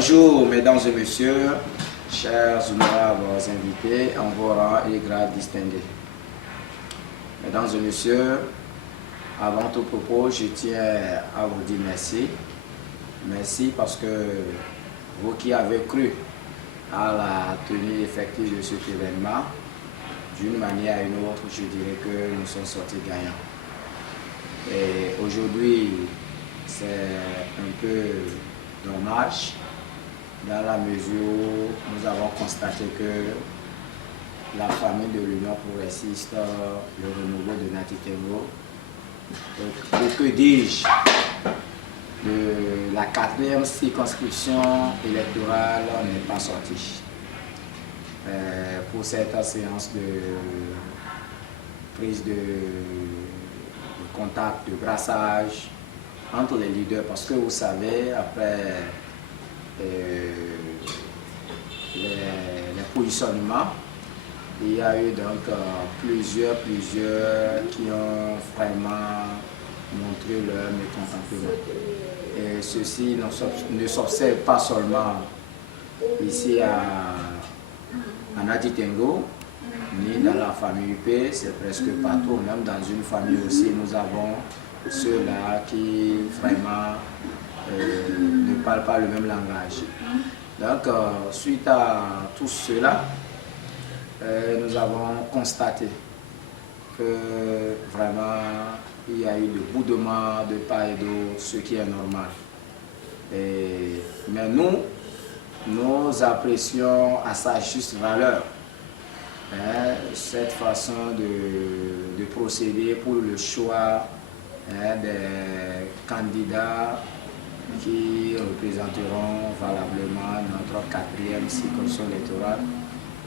Bonjour mesdames et messieurs, chers honorables invités en vos rangs et grades distingués. Mesdames et messieurs, avant tout propos, je tiens à vous dire merci. Merci parce que vous qui avez cru à la tenue effective de cet événement, d'une manière à une autre, je dirais que nous sommes sortis gagnants. Et aujourd'hui, c'est un peu dommage dans la mesure où nous avons constaté que la famille de l'Union progressiste, le renouveau de Nati Tengo, ou que dis-je, de la 4e circonscription électorale n'est pas sorti. Pour cette séance de prise de contact, de brassage entre les leaders, parce que vous savez, après les positionnements, il y a eu donc plusieurs qui ont vraiment montré leur mécontentement. Et ceci ne s'observe pas seulement ici à Nati Tengo, ni dans la famille UP, c'est presque partout, même dans une famille aussi, nous avons ceux-là qui vraiment ne parlent pas le même langage. Donc, suite à tout cela, nous avons constaté que vraiment il y a eu de boudements de part et d'autre, ce qui est normal. Mais nous apprécions à sa juste valeur cette façon de procéder pour le choix des candidats qui représenteront valablement notre 4e circonscription électorale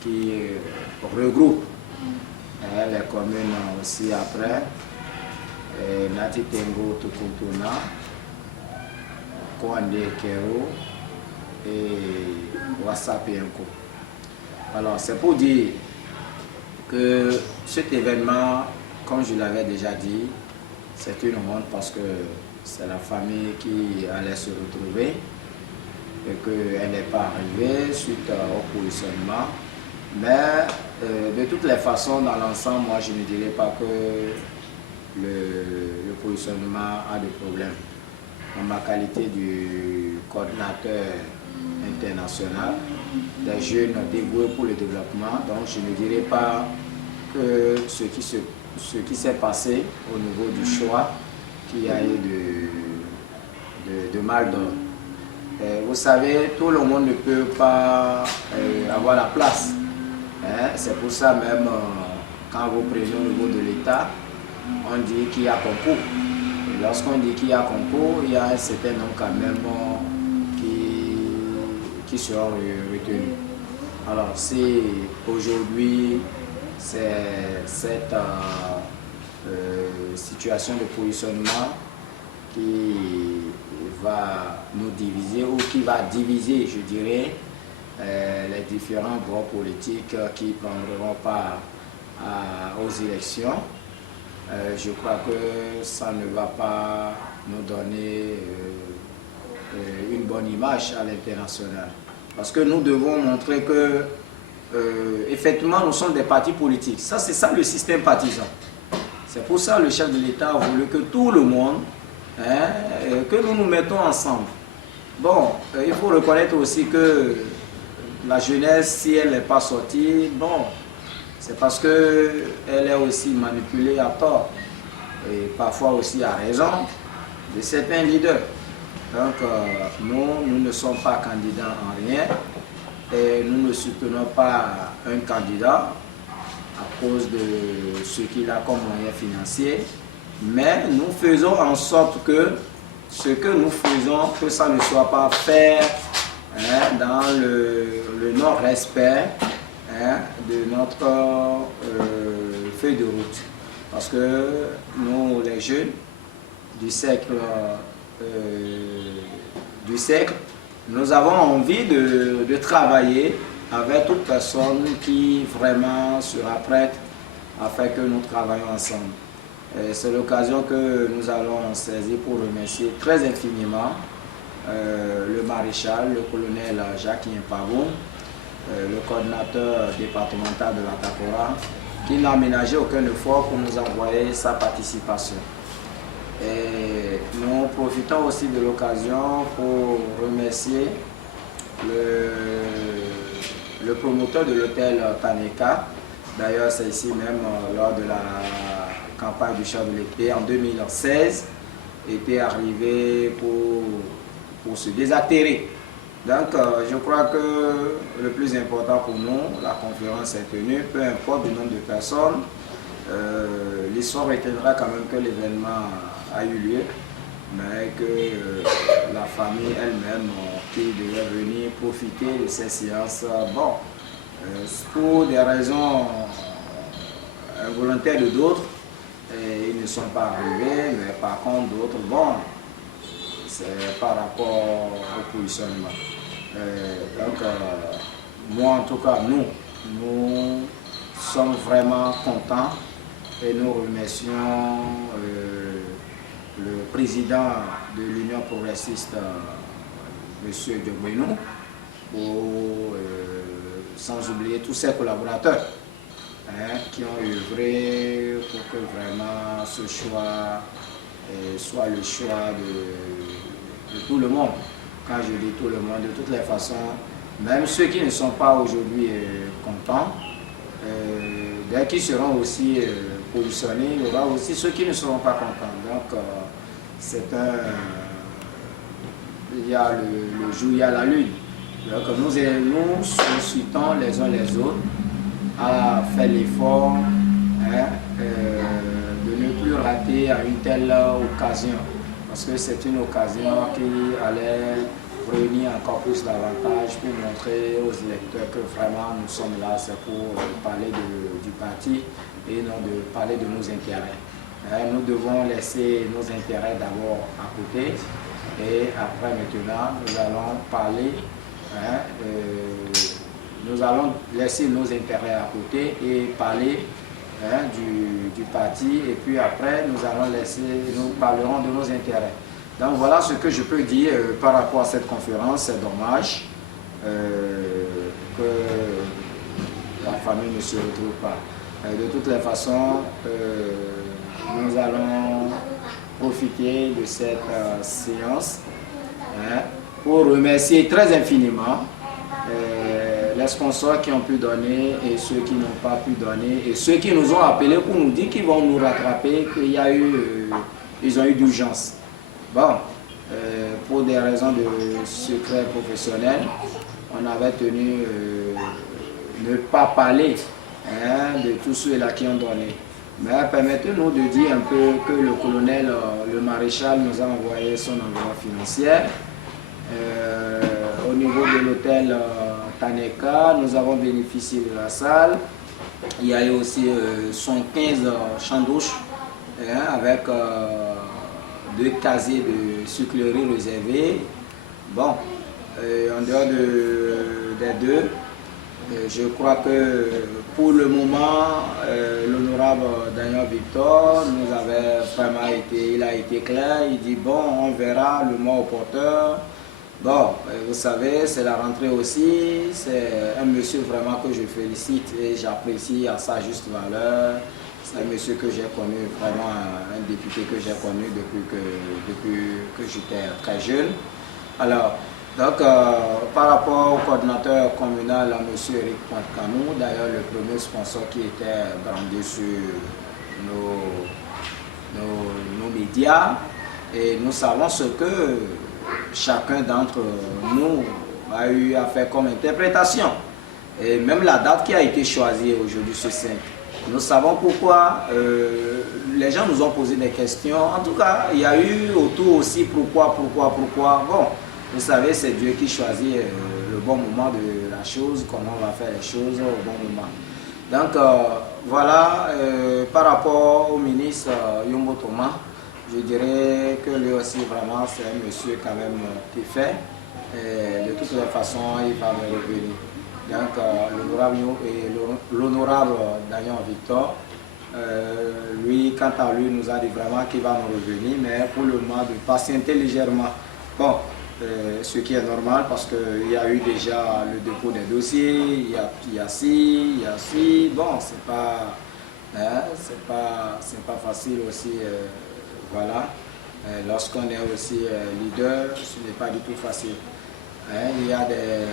qui regroupe les communes aussi après Nati Tengo, Tukuntuna, Kouandé Kero et Wassapienko. Alors c'est pour dire que cet événement, comme je l'avais déjà dit, c'est une honte parce que c'est la famille qui allait se retrouver et qu'elle n'est pas arrivée suite au positionnement. Mais de toutes les façons, dans l'ensemble, moi je ne dirais pas que le positionnement a des problèmes. En ma qualité du coordinateur international des jeunes dévoués pour le développement, donc je ne dirais pas que ce qui s'est passé au niveau du choix, qu'il y a eu de mal d'ordre. Vous savez, tout le monde ne peut pas avoir la place. C'est pour ça même, quand vous prenez au niveau de l'État, on dit qu'il y a concours. Et lorsqu'on dit qu'il y a concours, il y a un certain nombre quand même qui seront retenus. Alors si aujourd'hui c'est cette situation de positionnement qui va nous diviser ou qui va diviser, je dirais, les différents groupes politiques qui prendront part aux élections, je crois que ça ne va pas nous donner une bonne image à l'international. Parce que nous devons montrer que effectivement nous sommes des partis politiques. Ça, c'est ça le système partisan. C'est pour ça que le chef de l'État a voulu que tout le monde, que nous nous mettons ensemble. Bon, il faut reconnaître aussi que la jeunesse, si elle n'est pas sortie, bon, c'est parce qu'elle est aussi manipulée à tort et parfois aussi à raison de certains leaders. Donc nous ne sommes pas candidats en rien et nous ne soutenons pas un candidat à cause de ce qu'il a comme moyen financier, mais nous faisons en sorte que ce que nous faisons, que ça ne soit pas fait dans le non-respect de notre feuille de route. Parce que nous, les jeunes du siècle, nous avons envie de travailler avec toute personne qui vraiment sera prête afin que nous travaillions ensemble. C'est l'occasion que nous allons saisir pour remercier très infiniment le maréchal, le colonel Jacques Pavon, le coordinateur départemental de la TACORA, qui n'a ménagé aucun effort pour nous envoyer sa participation. Et nous profitons aussi de l'occasion pour remercier le promoteur de l'hôtel Taneka. D'ailleurs, c'est ici même lors de la campagne du char de l'épée en 2016, était arrivé pour se désatterrer. Donc, je crois que le plus important pour nous, la conférence est tenue, peu importe le nombre de personnes. L'histoire retiendra quand même que l'événement a eu lieu, mais que la famille elle-même qui devait venir profiter de ces séances, bon, pour des raisons involontaires de d'autres, ils ne sont pas arrivés, mais par contre d'autres, bon, c'est par rapport au positionnement. Donc, moi en tout cas, nous sommes vraiment contents et nous remercions le président de l'Union progressiste, M. Diogbenou, sans oublier tous ses collaborateurs qui ont œuvré pour que vraiment ce choix soit le choix de tout le monde. Quand je dis tout le monde, de toutes les façons, même ceux qui ne sont pas aujourd'hui contents, dès qu'ils seront aussi positionnés, il y aura aussi ceux qui ne seront pas contents. Donc, c'est il y a le jour, il y a la lune. Donc, nous souhaitons les uns les autres à faire l'effort de ne plus rater à une telle occasion. Parce que c'est une occasion qui allait réunir encore plus davantage pour montrer aux électeurs que vraiment nous sommes là, c'est pour parler du parti et non de parler de nos intérêts. Nous devons laisser nos intérêts d'abord à côté et après maintenant nous allons parler, nous allons laisser nos intérêts à côté et parler du parti, et puis après nous parlerons de nos intérêts. Donc voilà ce que je peux dire par rapport à cette conférence. C'est dommage que la famille ne se retrouve pas. De toutes les façons, nous allons profiter de cette séance pour remercier très infiniment les sponsors qui ont pu donner et ceux qui n'ont pas pu donner et ceux qui nous ont appelés pour nous dire qu'ils vont nous rattraper, ils ont eu d'urgence. Bon, pour des raisons de secret professionnel, on avait tenu ne pas parler de tous ceux-là qui ont donné. Mais permettez-nous de dire un peu que le colonel, le maréchal nous a envoyé son enveloppe financière. Au niveau de l'hôtel Taneka, nous avons bénéficié de la salle. Il y a eu aussi 115 chambres avec 2 casiers de sucrerie réservés. Bon, en dehors des deux, je crois que pour le moment, l'honorable Daniel Victor nous avait vraiment il a été clair. Il dit bon, on verra le mois opportun. Bon, vous savez, c'est la rentrée aussi. C'est un monsieur vraiment que je félicite et j'apprécie à sa juste valeur. C'est un monsieur que j'ai connu, vraiment un député que j'ai connu depuis que j'étais très jeune. Alors, donc, par rapport au coordinateur communal, M. Eric Pointe-Canou, d'ailleurs le premier sponsor qui était brandé sur nos médias, et nous savons ce que chacun d'entre nous a eu à faire comme interprétation. Et même la date qui a été choisie aujourd'hui, ce 5. Nous savons pourquoi les gens nous ont posé des questions. En tout cas, il y a eu autour aussi pourquoi. Bon, vous savez, c'est Dieu qui choisit le bon moment de la chose, comment on va faire les choses au bon moment. Donc, voilà, par rapport au ministre Yombo Thomas, je dirais que lui aussi, vraiment, c'est un monsieur quand même qui fait. De toutes les façons, il va me revenir. Donc, l'honorable Daniel Victor, lui, quant à lui, nous a dit vraiment qu'il va nous revenir, mais pour le moment, de patienter légèrement. Bon, ce qui est normal parce qu'il y a eu déjà le dépôt des dossiers, il y a ci, bon, c'est pas, hein, c'est pas facile aussi, voilà. Lorsqu'on est aussi leader, ce n'est pas du tout facile. Hein, il y a des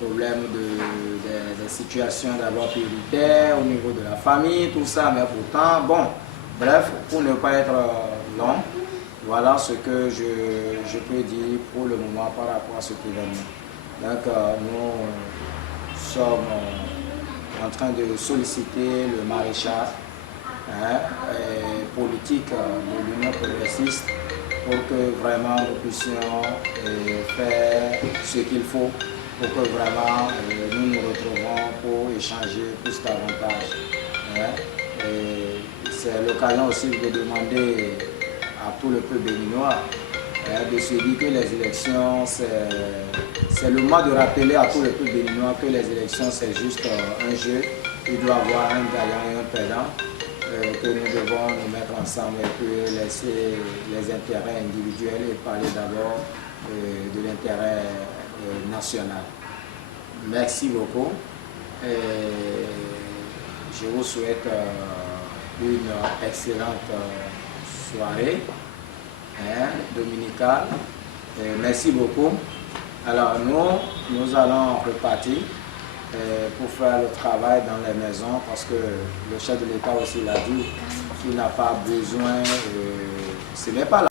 problèmes, des situations d'abord prioritaires au niveau de la famille, tout ça, mais pourtant, bon, bref, pour ne pas être long, voilà ce que je peux dire pour le moment par rapport à cet événement. Donc, nous sommes en train de solliciter le maréchal politique de l'Union progressiste pour que vraiment nous puissions faire ce qu'il faut pour que vraiment nous nous retrouvons pour échanger plus davantage. C'est l'occasion aussi de demander à tout le peuple béninois de se dire que les élections, c'est le moment de rappeler à tout le peuple béninois que les élections c'est juste un jeu, il doit y avoir un gagnant et un perdant, que nous devons nous mettre ensemble et puis laisser les intérêts individuels et parler d'abord de l'intérêt national. Merci beaucoup et je vous souhaite une excellente soirée dominicale. Merci beaucoup. Alors nous allons repartir pour faire le travail dans les maisons parce que le chef de l'État aussi l'a dit qu'il n'a pas besoin, ce n'est pas là.